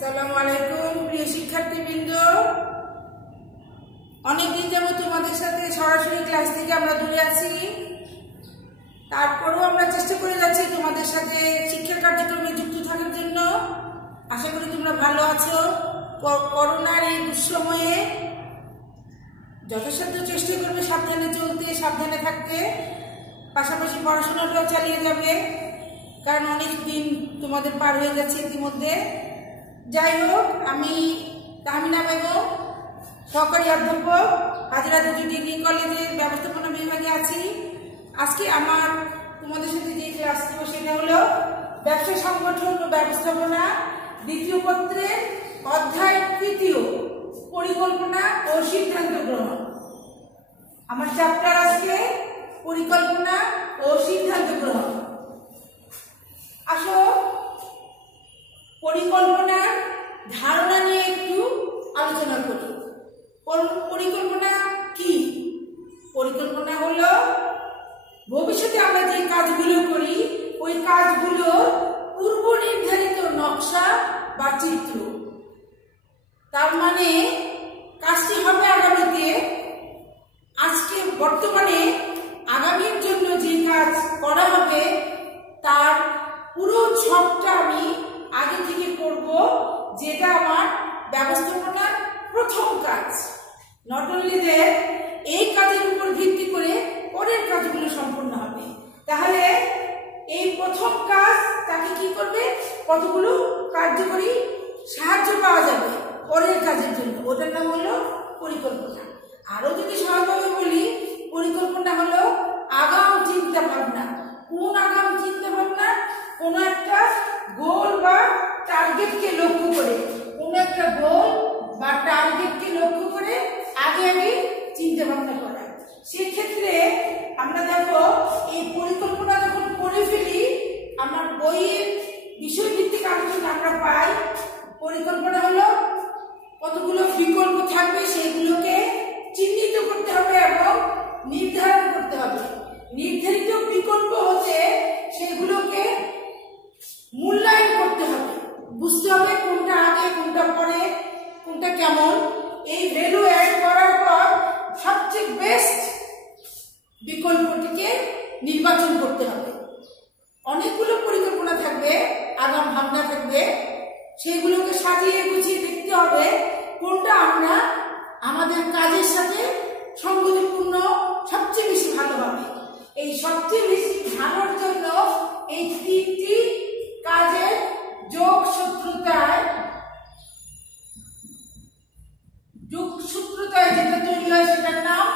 আসসালামু আলাইকুম প্রিয় শিক্ষার্থীবৃন্দ। অনেকদিন যাবত তোমাদের সাথে সরাসরি ক্লাস থেকে আমরা দূরে আছি, তারপরেও আমরা চেষ্টা করে যাচ্ছি তোমাদের সাথে শিক্ষা কার্যক্রমে যুক্ত থাকার জন্য। আশা করি তোমরা ভালো আছো। করোনার এই দুঃসময়ে যথাসাধ্য চেষ্টা করবে সাবধানে চলতে, সাবধানে থাকতে, পাশাপাশি পড়াশোনাটাও চালিয়ে যাবে, কারণ অনেক দিন তোমাদের পার হয়ে যাচ্ছে ইতিমধ্যে। যাই হোক, আমি তাহমিনা বেগম, সহকারী অধ্যাপক, হাজরা ডিগ্রি কলেজের ব্যবস্থাপনা বিভাগে আছি। আজকে আমার তোমাদের সাথে যে ক্লাস দেবো সেটা হলো ব্যবসা সংগঠন ও ব্যবস্থাপনা দ্বিতীয় পত্রের অধ্যায় 3, পরিকল্পনা ও সিদ্ধান্ত গ্রহণ। আমার চ্যাপ্টার আজকে পরিকল্পনা ও সিদ্ধান্ত গ্রহণ। আসো পরিকল্পনার ধারণা নিয়ে একটু আলোচনা করি। পরিকল্পনা কি? পরিকল্পনা হলো ভবিষ্যতে আমরা যে কাজগুলো করি ওই কাজগুলোর পূর্ব নির্ধারিত নকশা বা চিত্র। তার মানে কাজটি হবে আগামীতে, আজকে বর্তমানে আগামীর জন্য যে কাজ করা হবে তার পুরো ছকটা আমি আগে থেকে করব, যেটা আমার ব্যবস্থাপনার প্রথম কাজ। নট অনলি দ্যাট, এই কাজের উপর ভিত্তি করে পরের কাজগুলো সম্পূর্ণ হবে। তাহলে এই প্রথম কাজ তাকে কি করবে, কতগুলো কার্যকরী সাহায্য পাওয়া যাবে পরের কাজের জন্য, ওটার নাম হলো পরিকল্পনা। আরো যদি সহজভাবে বলি, পরিকল্পনা হলো আগাম চিন্তা ভাবনা। কোন আগাম চিন্তা ভাবনা? কোন একটা গোল বা টার্গেটকে লক্ষ্য করে, কোন একটা গোল বা টার্গেটকে লক্ষ্য করে আগে আগে চিন্তা ভাবনা করা। সেক্ষেত্রে আমরা দেখো, এই পরিকল্পনা যখন করে ফেলি, আমার বইয়ের বিষয়ভিত্তিক আলোচনা আমরা পাই। পরিকল্পনা হলো কতগুলো বিকল্প থাকবে সেগুলোকে চিহ্নিত করতে হবে এবং নির্ধারণ করতে হবে। নির্ধারিত বিকল্প হতে সেগুলোকে মূল্যায়ন করতে হবে, বুঝতে হবে কোনটা আগে, কোনটা পরে, কোনটা কেমন। এই ভ্যালু অ্যাড করার পর সবচেয়ে বেস্ট বিকল্পটিকে নির্বাচন করতে হবে। অনেকগুলো পরিকল্পনা থাকবে, আগাম ভাবনা থাকবে, সেগুলোকে সাজিয়ে গুছিয়ে দেখতে হবে কোনটা আমরা আমাদের কাজের সাথে সঙ্গতিপূর্ণ সবচেয়ে বেশি ভালো হবে। এই সবচেয়ে বেশি ভালোর জন্য এই 3টি কাজের যোগসূত্রতায় যেটা তৈরি হয় সেটার নাম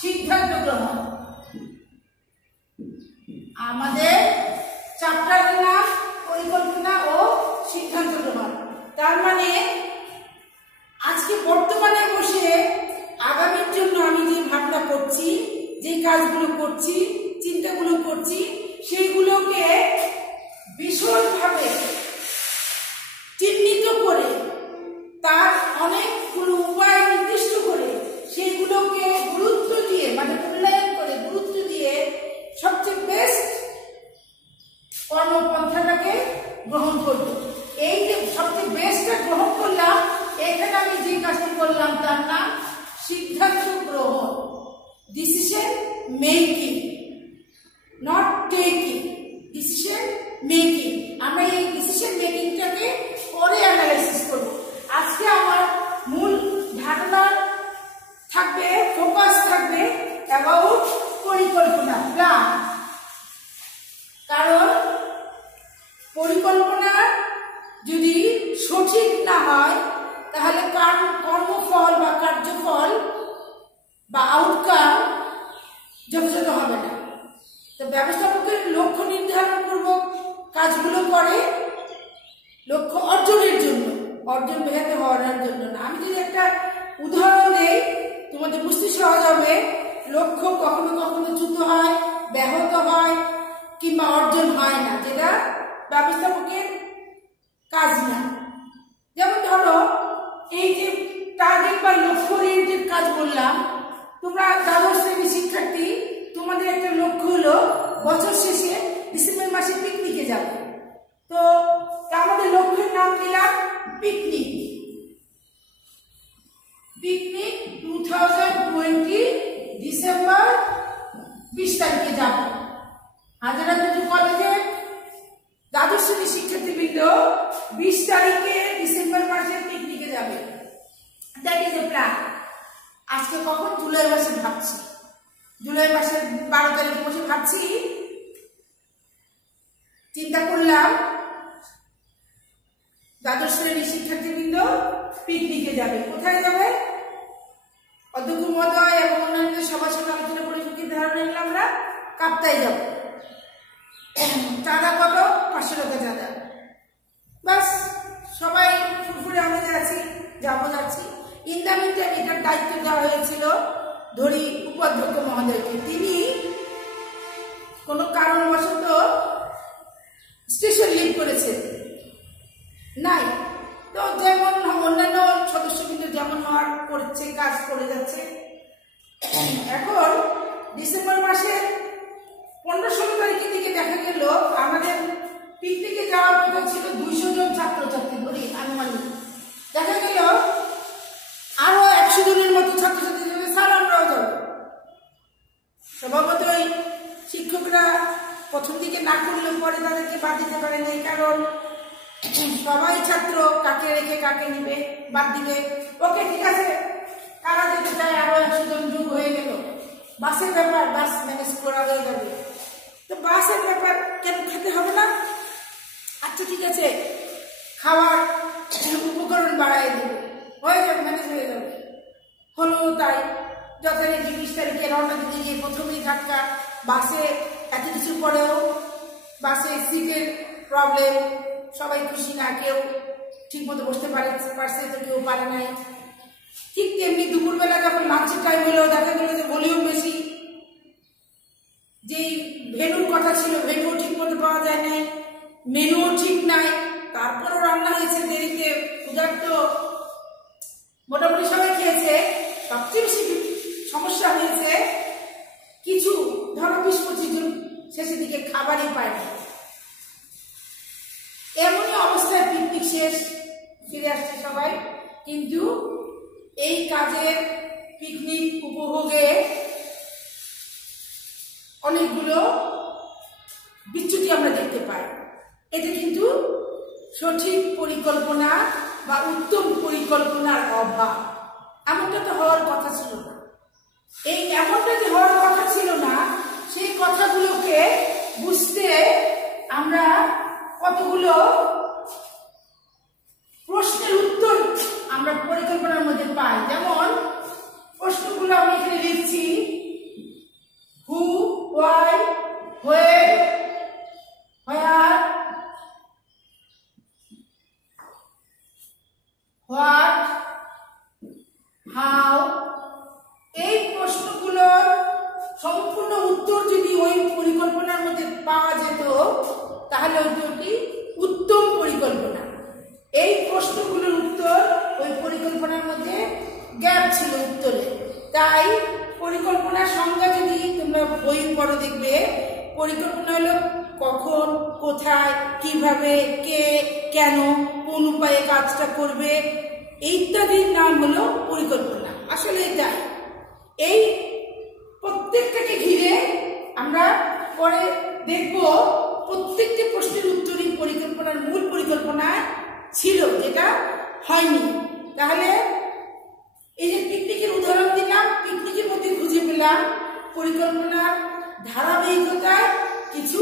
সিদ্ধান্ত গ্রহণ। আমাদের চ্যাপ্টারের নাম পরিকল্পনা ও সিদ্ধান্ত গ্রহণ। তার মানে আজকে বর্তমানে বসে আগামীর জন্য আমি যে ভাবনা করছি, যে কাজগুলো করছি, চিন্তাগুলো করছি, সেইগুলোকে বিশদভাবে চিহ্নিত করে তার অনেকগুলো উপায় নির্দিষ্ট করে সেইগুলোকে গুরুত্ব দিয়ে, মানে মূল্যায়ন করে গুরুত্ব দিয়ে সবচেয়ে বেস্ট কর্মপন্থাটাকে গ্রহণ করব। এই যে সবচেয়ে বেস্টটা গ্রহণ করলাম, এখানে আমি যে কাজটি করলাম তার নাম সিদ্ধান্ত গ্রহণ। Decision making, not taking, decision making. আমরা এই ডিসিশন মেকিংটাকে পরে অ্যানালাইসিস করব। আজকে আমার মূল ধারণা থাকবে, ফোকাস থাকবে অ্যাবাউট পরিকল্পনা, প্ল্যান। কারণ পরিকল্পনা যদি সঠিক না হয় তাহলে কর্মফল বা কার্যফল বা আউটকাম যথাযথ হবে না। তো ব্যবস্থাপকের লক্ষ্য নির্ধারণ পূর্বক কাজগুলো করে লক্ষ্য অর্জনের জন্য, অর্জন ব্যাহত হওয়ার জন্য না। আমি যদি একটা উদাহরণ দেই তোমাদের বুঝতে সহজ হবে। লক্ষ্য কখনো কখনো চ্যুত হয়, ব্যাহত হয়, কিংবা অর্জন হয় না, যেটা ব্যবস্থাপকের কাজ না। যেমন ধরো, এই যে টার্গেট বা লক্ষ্য ওরিয়েন্টেড কাজ বললাম, তোমরা দ্বাদশ শ্রেণীর শিক্ষার্থী, তোমাদের একটা লক্ষ্য হলো বছর শেষে ডিসেম্বর মাসে পিকনিকে যাবে। তো আমাদের লক্ষ্যের নাম দিলাম পিকনিক। পিকনিক 2020 ডিসেম্বর 20 তারিখে যাব। হাজারা দুটো কলেজে দ্বাদশ শ্রেণীর শিক্ষার্থীবৃন্দ 20 তারিখে ডিসেম্বর মাসে পিকনিকে যাবে। That is a plan. আজকে কখন? জুলাই মাসে ভাবছি, জুলাই মাসের 12 তারিখে বসে ভাবছি, চিন্তা করলাম দ্বাদশ শ্রেণীর শিক্ষার্থীবৃন্দ পিকনিকে যাবে। কোথায় যাবে? অধ্যক্ষ মহোদয় এবং অন্যান্য সবার সঙ্গে আলোচনা করে সুখী ধারণা নিলাম আমরা কাপ্তাই যাব। চাঁদা কত? 500 টাকা চাঁদা। বাস সবাই ফুরফুরে আমরা যাচ্ছি, যাচ্ছি। ইন্দামিনটা এটার দায়িত্ব দেওয়া হয়েছিল ধরি উপাধ্যক্ষ মহোদয়কে। তিনি কোনো কারণবশত স্টেশন লিভ করেছেন নাই, তো যেমন অন্যান্য সদস্যবৃন্দ যেমন হওয়ার করছে, কাজ করে যাচ্ছে। এখন ডিসেম্বর মাসের 15-16 তারিখের দিকে দেখা গেল আমাদের পিকনিকে যাওয়ার কথা ছিল 200 জন ছাত্রছাত্রী ধরি আনুমানিক। দেখা গেল আরো 100 জনের মতো ছাত্রছাত্রী যাবে, স্যার আমরাও যাব। স্বভাবতই শিক্ষকরা প্রথম দিকে না করলে পরে তাদেরকে বাদ দিতে পারে নাই, কারণ সবাই ছাত্র কাকে রেখে কাকে নিবে, বাদ দিবে। ওকে ঠিক আছে, কারা যেতে চায় আরো 100 জন যোগ হয়ে গেল। বাসের ব্যাপার, বাস ম্যানেজ করা হয়ে যাবে। তো বাসের ব্যাপার কেন খেতে হবে না? আচ্ছা ঠিক আছে, খাওয়ার উপকরণ বাড়াই দেবে, হয়ে যাবে, ম্যানেজ হয়ে যাবে। হলো তাই। যথারীতি 20 তারিখে রওনা দিতে গিয়ে প্রথমেই ধাক্কা। বাসে এত কিছু পরেও বাসে সিটের প্রবলেম, সবাই খুশি না, কেউ ঠিক মতো বসতে পারছে তো কেউ পারে নাই। ঠিক তেমনি দুপুরবেলা যখন লাঞ্চের টাইম হলো দেখা গেল যে ভলিউম বেশি, যেই ভেনুর কথা ছিল ভেনুও ঠিক মতো পাওয়া যায় নাই, মেনুও ঠিক নাই, তারপরও রান্না হয়েছে দেরিতে, ক্ষুধার্ত মোটামুটি সবাই খেয়েছে। সবচেয়ে বেশি সমস্যা হয়েছে কিছু ধরো 20-25 জন শেষের দিকে খাবারই পায় না। এমনই অবস্থায় পিকনিক শেষ, ফিরে আসছে সবাই। কিন্তু এই কাজের পিকনিক উপভোগে অনেকগুলো বিচ্যুতি আমরা দেখতে পাই। এটা কিন্তু সঠিক পরিকল্পনা বা উত্তম পরিকল্পনার অভাব। এমনটা তো হওয়ার কথা ছিল না। এই এমনটা যে হওয়ার কথা ছিল না, সেই কথাগুলোকে বুঝতে আমরা কতগুলো প্রশ্নের উত্তর আমরা পরিকল্পনার মধ্যে পাই। যেমন প্রশ্নগুলো আমি এখানে লিখছি: who, why, where, where, what, how. এই প্রশ্নগুলোর সম্পূর্ণ উত্তর যদি ওই পরিকল্পনার মধ্যে পাওয়া যেত তাহলে ওইটি উত্তম পরিকল্পনা। এই প্রশ্নগুলোর উত্তর ওই পরিকল্পনার মধ্যে গ্যাপ ছিল উত্তরে। তাই পরিকল্পনার সংজ্ঞা যদি তোমরা বই পড়ো দেখবে, পরিকল্পনা হলো কখন, কোথায়, কিভাবে, কে, কেন, কোন উপায়ে কাজটা করবে ইত্যাদির নাম হলো পরিকল্পনা। আসলে এটাই। এই প্রত্যেকটাকে ঘিরে আমরা পরে দেখব প্রত্যেকটি প্রশ্নের উত্তরই পরিকল্পনার মূল পরিকল্পনা ছিল, যেটা হয়নি। তাহলে এই যে পিকনিকের উদাহরণ দিলাম, পিকনিকের মধ্যে খুঁজে পেলাম পরিকল্পনার ধারাবাহিকতায় কিছু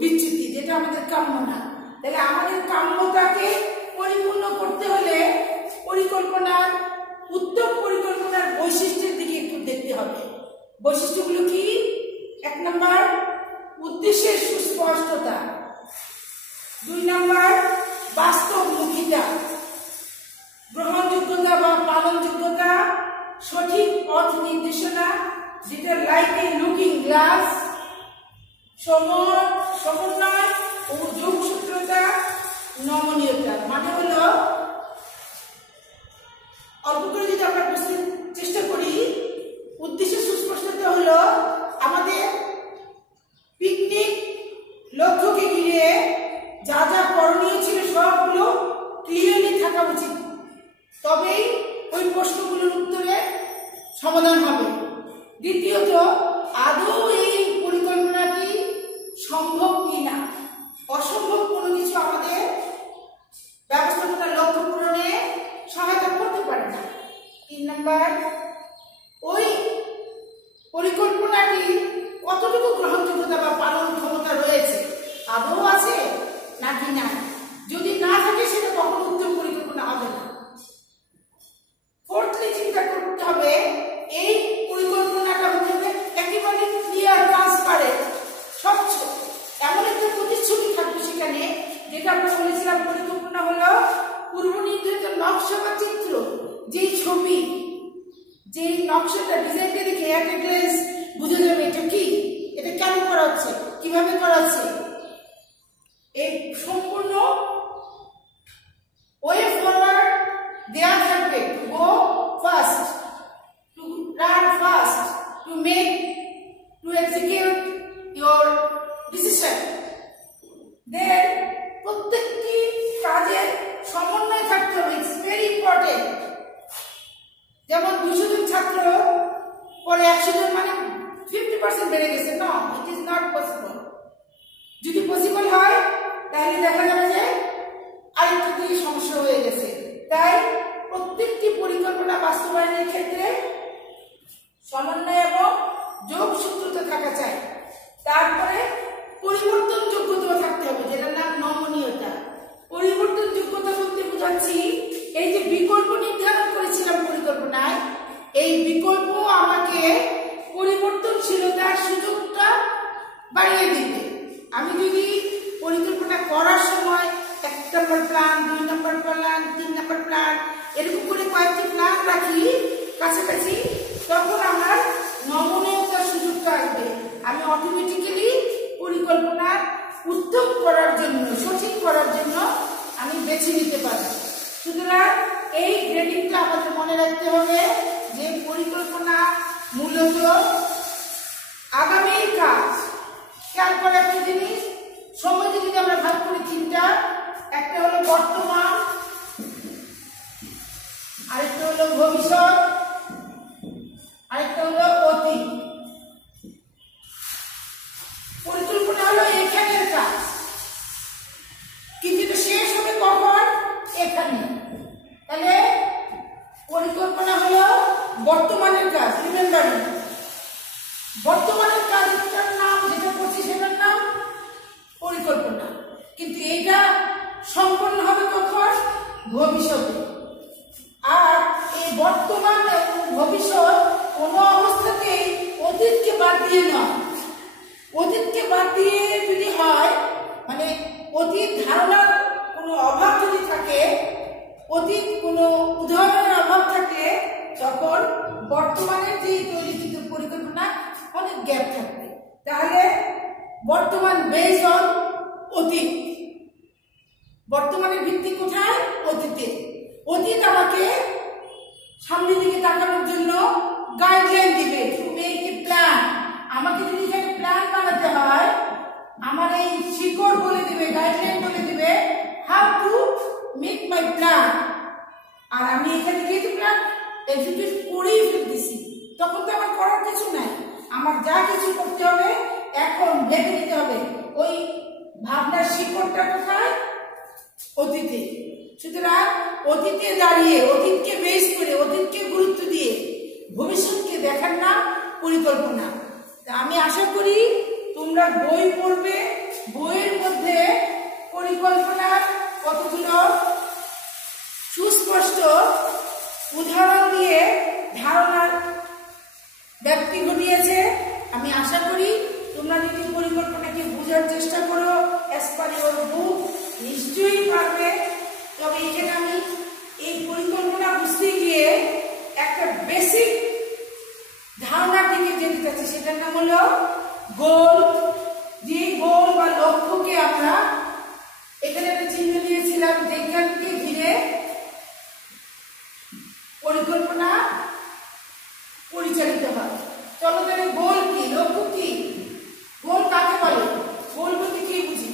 বিচ্যুতি, যেটা আমাদের কাম্য না। তাহলে আমাদের কাম্যতাকে পরিপূর্ণ করতে হলে পরিকল্পনার, উত্তম পরিকল্পনার বৈশিষ্ট্যের দিকে একটু দেখতে হবে। বৈশিষ্ট্যগুলো কি? 1 নম্বর উদ্দেশ্যের সুস্পষ্টতা, 2 নম্বর বাস্তবমুখিতা, গ্রহণযোগ্যতা বা পালনযোগ্যতা, সঠিক পথ নির্দেশনা, যেটা লাইক এ লুকিং গ্লাস, সমন্বয় ও যোগসূত্রতা, নমনীয়তা। মানে হলো, অল্প করে যদি আমরা বুঝতে চেষ্টা করি, উদ্দেশ্যের সুস্পষ্টতা হলো আমাদের পিকনিক লক্ষ্যকে ঘিরে যা যা করণীয় ছিল সবগুলো ক্লিয়ারলি থাকা উচিত আদৌ এই পরিকল্পনাটি সম্ভব কিনা। অসম্ভব কোনো কিছু আমাদের ব্যবস্থাপনার লক্ষ্য পূরণে সহায়তা করতে পারে না। 3 নাম্বার, ওই পরিকল্পনাটি কতটুকু গ্রহণযোগ্যতা বা পালন ক্ষমতা রয়েছে, আদৌ আছে নাকি না। যদি না থাকে সেটা কখনো উত্তম পরিকল্পনা হবে না। ফোর্থলি চিন্তা করতে হবে এই পরিকল্পনাটা হতে হবে একেবারে ক্লিয়ার, ট্রান্সপারেন্ট, স্বচ্ছ। এমন একটা প্রতিশ্রুতি থাকবে সেখানে, যেটা আমরা বলেছিলাম পরিকল্পনা হলো পূর্ব নির্ধারিত নকশা বা চিত্র, যেই ছবি, যেই নকশাটা ডিজাইনটা দেখে এক এক গ্লেন্স বুঝে যাবে এটা কি, এটা কেন করা হচ্ছে, কিভাবে করা হচ্ছে। এই সম্পূর্ণ ওয়ে ফরওয়ার্ড দেয়া থাকবে, to go fast, to run fast, to make, to execute your decision. Then প্রত্যেকটি কাজের সমন্বয় থাকতে হবে, ইটস ভেরি ইম্পর্টেন্ট। যেমন 200 জন ছাত্র পরে 100 জন মানে 50% বেড়ে গেছে, না, ইট ইজ নট পসিবল। যদি পসিবল হয় তাহলে দেখা যাবে যে আরেকটু দিয়ে সমস্যা হয়ে গেছে। তাই প্রত্যেকটি পরিকল্পনা বাস্তবায়নের ক্ষেত্রে সমন্বয় এবং যোগসূত্রতা থাকা চাই। তারপরে পরিবর্তন যোগ্যতা থাকতে হবে, যেটার নাম নমনীয়তা। পরিবর্তন যোগ্যতা বলতে বোঝাচ্ছি এই যে বিকল্প নির্ধারণ করেছিলাম পরিকল্পনায়, এই বিকল্প আমাকে পরিবর্তনশীলতার সুযোগটা বাড়িয়ে দিবে। আমি যদি পরিকল্পনা করার সময় 1 নম্বর প্ল্যান, 2 নম্বর প্ল্যান, 3 নম্বর প্ল্যান এরকম করে কয়েকটি প্ল্যান রাখি কাছাকাছি, তখন আমার নমনীয়তার সুযোগটা আসবে। আমি অটোমেটিক্যালি পরিকল্পনা উত্তম করার জন্য, সঠিক করার জন্য আমি বেছে নিতে পারবো। সুতরাং এই গ্রেডিংটা আমাদের মনে রাখতে হবে যে পরিকল্পনা মূলত আগামীর কাজ। খেয়াল করে একটা জিনিস, সময়কে যদি আমরা ভাগ করি 3টা, একটা হলো বর্তমান, আরেকটা হলো ভবিষ্যৎ, আরেকটা হলো অতীত। পরিকল্পনা হলো এখানের কাজ, কিন্তু এটা শেষ হবে কখন, এখানে। তাহলে পরিকল্পনা হলো বর্তমানের কাজ, রিমেম্বার, বর্তমানের কাজটার নাম যেটা করছি সেটার নাম পরিকল্পনা, কিন্তু এইটা সম্পন্ন হবে কখন, ভবিষ্যতে। আর এই বর্তমান এবং ভবিষ্যৎ কোনো অবস্থাতেই অতীতকে বাদ দিয়ে নয়। অতীতকে বাদ দিয়ে যদি হয়, মানে অতীত ধারণার কোনো অভাব যদি থাকে, অতীত কোনো উদাহরণের অভাব থাকে, তখন বর্তমানের যে তৈরিকৃত পরিকল্পনা অনেক গ্যাপ থাকবে। তাহলে বর্তমান বেস অন অতীত, বর্তমানের ভিত্তি কোথায়, অতীতে। অতীত আমাকে সামনের দিকে তাকানোর জন্য গাইডলাইন দিবে, টু মেক এ প্ল্যান। আমাকে যদি এখানে প্ল্যান বানাতে হয়, আমার এই শিকড় বলে দিবে, গাইডলাইন বলে দিবে how to make my plan. আর আমি এখানে যেহেতু প্ল্যান এক্সিকিউট করেই ফেলতেছি, তখন তো আমার করার কিছু নাই। আমার যা কিছু করতে হবে এখন ভেবে নিতে হবে ওই ভাবনার শিকড়টা কোথায়, অতীতে। সুতরাং অতীতে দাঁড়িয়ে, অতীতকে বেস করে, অতীতকে গুরুত্ব দিয়ে ভবিষ্যৎকে দেখার নাম পরিকল্পনা। আমি আশা করি তোমরা বই পড়বে, বইয়ের মধ্যে পরিকল্পনার কতগুলো সুস্পষ্ট উদাহরণ দিয়ে ধারণার ব্যাপ্তি ঘটিয়েছে। আমি আশা করি তোমরা যদি পরিকল্পনাকে বোঝার চেষ্টা করো অ্যাজ পার ইওর বুক, নিশ্চয়ই পারবে। তবে এখানে আমি এই পরিকল্পনা বুঝতে গিয়ে একটা বেসিক ধারণার দিকে যেতে চাচ্ছি, সেটার নাম হলো গোল। যে গোল বা লক্ষ্যকে আমরা এখানে একটা চিহ্ন দিয়েছিলাম, যেখানকে ঘিরে পরিকল্পনা পরিচালিত হয়। চলো তাহলে গোল কি, লক্ষ্য কি, গোল কাকে বলে, গোল বলতে কি বুঝি?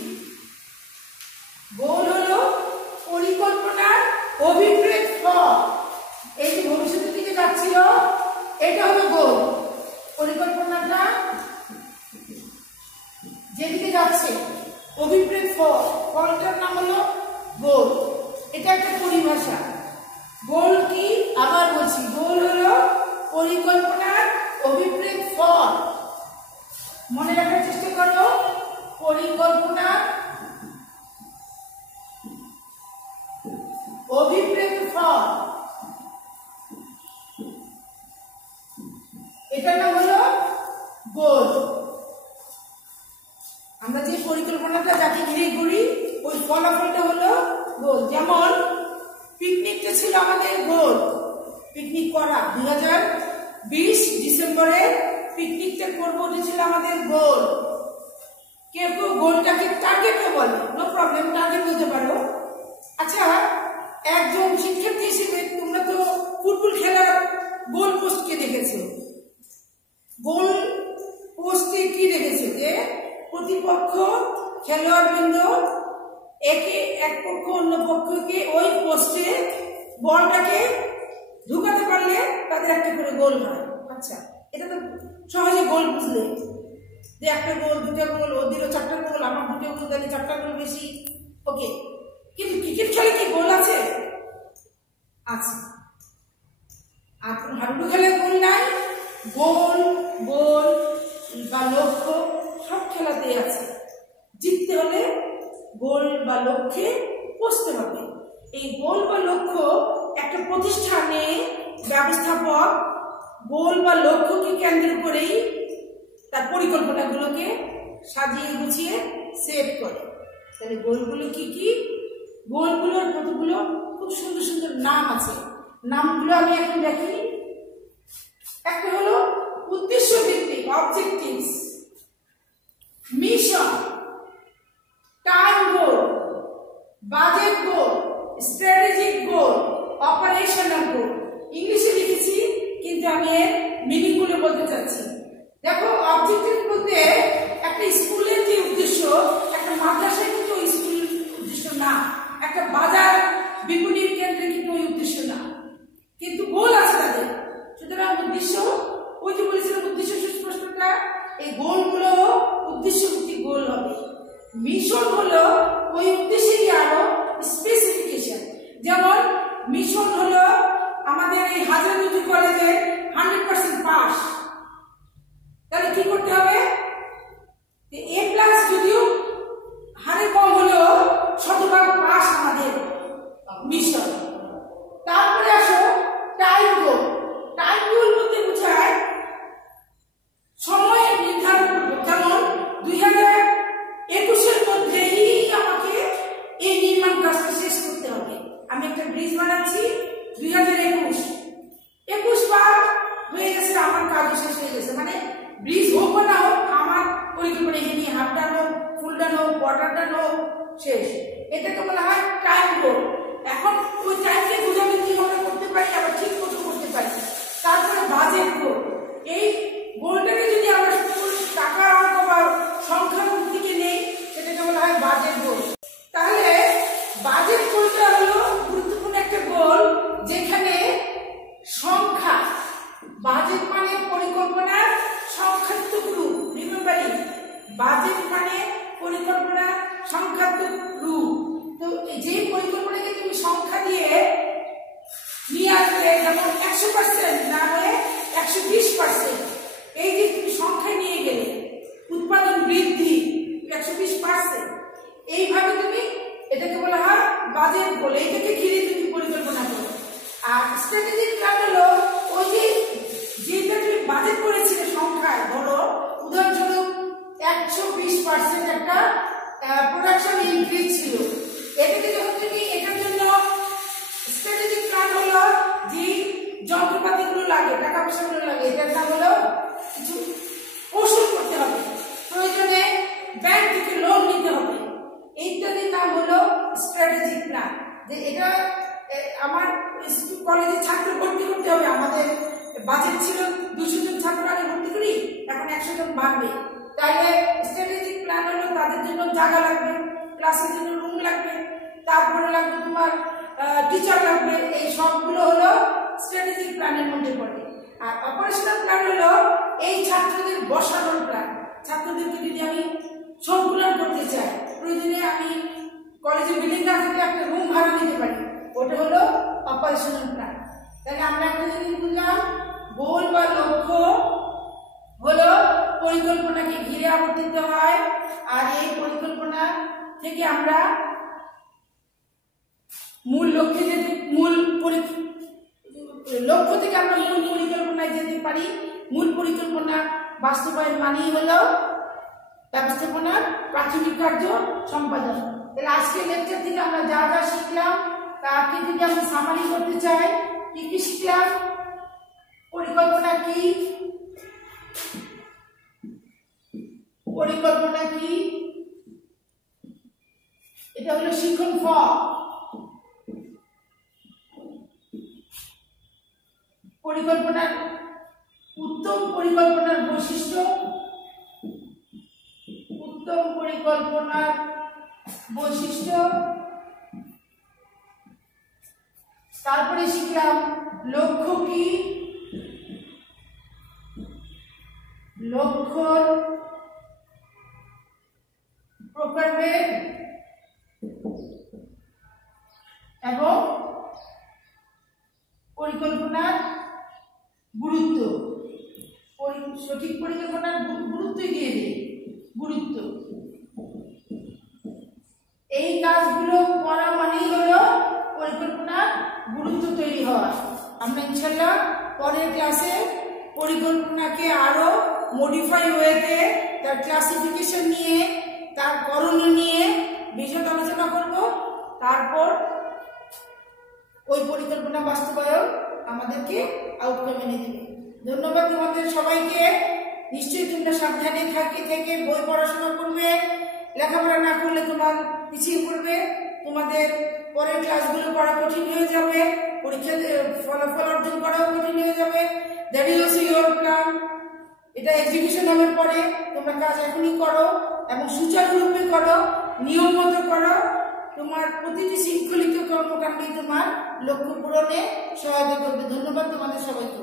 গোল হলো পরিকল্পনার অভিপ্রেত ফল। এই যে ভবিষ্যতের দিকে যাচ্ছিল, এটা হলো গোল। পরিকল্পনাটা যেদিকে যাচ্ছে অভিপ্রেত ফল, ফলটার নাম হলো গোল। এটা একটা পরিভাষা। গোল কি? আবার বলছি, গোল হলো পরিকল্পনার অভিপ্রেত ফল। মনে রাখার চেষ্টা করো, পরিকল্পনার অভিপ্রেত ফল, এটার নাম হলো গোল। আমরা যে পরিকল্পনাটা যাকে ঘিরে করি ওই ফলাফলটা হলো গোল। যেমন পিকনিকটা ছিল আমাদের গোল, পিকনিক করা 2020 ডিসেম্বরে পিকনিকটা করবো, ওটা ছিল আমাদের গোল। কেউ কেউ গোলটাকে টার্গেটও বলে, নো প্রবলেম, টার্গেট বলতে পারো। আচ্ছা, একজন শিক্ষার্থী হিসেবে তোমরা তো ফুটবল খেলার গোল পোস্টকে দেখেছো। গোল পোস্টে কি দেখেছে যে প্রতিপক্ষ খেলোয়াড়বৃন্দ এক পক্ষ অন্য পক্ষকে ওই পোস্টে বলটাকে ঢুকাতে পারলে তাদের একটা করে গোল হয়। আচ্ছা, এটা তো সহজে গোল বুঝলে যে একটা গোল, দুটা গোল, ওদেরও 4টা গোল, আমার 2টা গোল, তাহলে 4টা গোল বেশি। ওকে, কিন্তু ক্রিকেট খেলে কি গোল আছে? আছে। আর হাডুডু খেলে গোল নাই? গোল, গোল বা লক্ষ্য সব খেলাতেই আছে। জিততে হলে গোল বা লক্ষ্যে পৌঁছতে হবে। এই গোল বা লক্ষ্য একটা প্রতিষ্ঠানে ব্যবস্থাপক গোল বা লক্ষ্যকে কেন্দ্র করেই তার পরিকল্পনাগুলোকে সাজিয়ে গুছিয়ে সেট করে। তাহলে গোলগুলো কি কি? গোলগুলোর কতগুলো খুব সুন্দর সুন্দর নাম আছে। নামগুলো আমি এখন দেখি। একটা হলো উদ্দেশ্য ভিত্তিক, অবজেক্টিভস, মিশন, টাইম গোল, বাজেট গোল, স্ট্র্যাটেজিক গোল, অপারেশনাল গোল। ইংলিশে লিখেছি কিন্তু আমি এর মিনিং গুলো বলতে চাচ্ছি। দেখো, অবজেক্টিভ বলতে একটা স্কুলের যে উদ্দেশ্য, একটা মাদ্রাসায় কিন্তু ওই স্কুল উদ্দেশ্য না, একটা বাজার বিপণীর কেন্দ্রে কিন্তু ওই উদ্দেশ্য না, কিন্তু গোল আছে তাদের। সুতরাং উদ্দেশ্য, ওই যে বলেছিলাম উদ্দেশ্য সুস্পষ্টতা, এই গোলগুলো উদ্দেশ্য ভিত্তিক গোল হবে। মিশন হলো ওই উদ্দেশ্যেরই আরো স্পেসিফিকেশন। যেমন মিশন হলো আমাদের এই হাজারদুয়ারি কলেজে 100% পাস। তাহলে কি করতে হবে? A+ যদিও হারে কম হলেও শতভাগ পাস আমাদের মিশন। তারপরে আসো টাইম গোল। টাইম গোল বলতে বোঝায় সময় নির্ধারণ করবো। যেমন 2021-এর মধ্যেই আমাকে এই নির্মাণ কাজটা শেষ করতে হবে। আমি একটা ব্রিজ বানাচ্ছি 2021 বার হয়ে গেছে, আমার কাজ শেষ হয়ে গেছে। মানে ব্রিজ হোক বা না হোক, আমার পরিকল্পনা এখানে হাফ ডান হোক, ফুল ডান হোক, কোয়ার্টার ডান হোক, শেষ। এটাকে বলা হয় টাইম গোল। এখন ওই টাইমকে বোঝাবে কি আমরা করতে পারি, আবার ঠিক মতো করতে পারি। তারপরে বাজেট গোল। এই গোলটাকে যদি আমরা টাকার অঙ্ক বা সংখ্যার দিকে নেই, সেটাকে বলা হয় বাজেট গোল। তাহলে বাজেট গোলটা হলো গুরুত্বপূর্ণ একটা গোল, যেখানে সংখ্যা, বাজেট মানে পরিকল্পনার সংখ্যাত্মক রূপ। রিমেম্বারিং, বাজেট মানে পরিকল্পনা সংখ্যাত্মক রূপ। তো যে পরিকল্পনাকে তুমি সংখ্যা দিয়ে নিয়ে আসবে, যেমন 100% না হলে 120%, এই যে তুমি সংখ্যায় নিয়ে গেলে উৎপাদন বৃদ্ধি 120%, এইভাবে তুমি, এটাকে বলা হয় বাজেট গোল। এইটাকে ঘিরে তুমি পরিকল্পনা করো। আর স্ট্র্যাটেজিক প্ল্যান হলো ওই যে যেটা তুমি বাজেট করেছিলে সংখ্যায়, ধরো উদাহরণস্বরূপ 120% একটা প্রোডাকশন ইনক্রিজ ছিল, এটাকে যখন তুমি এটার জন্য স্ট্র্যাটেজিক প্ল্যান হলো যে যন্ত্রপাতিগুলো লাগে, টাকা পয়সাগুলো লাগে, এটার নাম হলো কিছু ওষুধ করতে হবে, প্রয়োজনে ব্যাংক থেকে লোন নিতে হবে, ইত্যাদির নাম হলো স্ট্র্যাটেজিক প্ল্যান। যে এটা আমার কলেজে ছাত্র ভর্তি করতে হবে, আমাদের বাজেট ছিল 200 জন ছাত্র আগে ভর্তি করি, এখন 100 জন বাড়বে। তাহলে স্ট্র্যাটেজিক প্ল্যান হলো তাদের জন্য জায়গা লাগবে, ক্লাসের জন্য রুম লাগবে, তারপরে লাগবে তোমার টিচার লাগবে। এই সবগুলো হলো স্ট্র্যাটেজিক প্ল্যানের মধ্যে পড়ে। আর অপারেশনাল প্ল্যান হলো এই ছাত্রদের বসানোর প্ল্যান। ছাত্রদেরকে যদি আমি সংকুলন করতে চাই, প্রয়োজনে আমি কলেজে বিল্ডিং না থাকলে একটা রুম ভাড়া নিতে পারি, ওটা হলো অপারেশনাল প্ল্যান। তাহলে আমরা একটা জিনিস বুঝলাম, গোল বা লক্ষ্য হলো পরিকল্পনাকে ঘিরে আবর্তিত হয়, আর এই পরিকল্পনা থেকে আমরা মূল লক্ষ্যে যেতে লক্ষ্য থেকে আমরা মূল পরিকল্পনায় যেতে পারি। মূল পরিকল্পনা বাস্তবায়ন মানেই হলো ব্যবস্থাপনার প্রাথমিক কার্য সম্পাদন। তাহলে আজকের লেকচার থেকে আমরা যা যা শিখলাম তাকে যদি আমরা সামারি করতে চাই, কি কি শিখলাম? পরিকল্পনা কি, পরিকল্পনা কি, এটা হলো শিখন ফ। পরিকল্পনার উত্তম পরিকল্পনার বৈশিষ্ট্য, উত্তম পরিকল্পনার বৈশিষ্ট্য। তারপরে শিখলাম লক্ষ্য কি, লক্ষ্যর প্রকারভেদ এবং পরিকল্পনার গুরুত্ব। সঠিক পরিকল্পনার গুরুত্বই দিয়ে দিই, গুরুত্ব। এই কাজগুলো করা মানেই হলো পরিকল্পনার গুরুত্ব তৈরি হওয়া। আমরা ইনশাআল্লাহ পরের ক্লাসে পরিকল্পনাকে আরো মডিফাই ওয়েতে তার ক্লাসিফিকেশন নিয়ে, তার করণীয় নিয়ে বিশদ আলোচনা করব। তারপর ওই পরিকল্পনা বাস্তবায়ন আমাদেরকে আউটকাম এনে দেবে। ধন্যবাদ তোমাদের সবাইকে। নিশ্চয়ই তোমরা সাবধানে থেকে বই পড়াশোনা করবে। লেখাপড়া না করলে তোমার পিছিয়ে পড়বে, তোমাদের পরের ক্লাসগুলো পড়া কঠিন হয়ে যাবে, পরীক্ষা ফলাফল অর্জন করাও কঠিন হয়ে যাবে। That is also your plan. এটা এক্সিকিউশন হওয়ার পরে তোমরা কাজ এখনই করো এবং সুচারুরূপে করো, নিয়ম মতো করো। তোমার প্রতিটি শৃঙ্খলিত কর্মকাণ্ডই তোমার লক্ষ্য পূরণে সহায়তা করবে। ধন্যবাদ তোমাদের সবাইকে।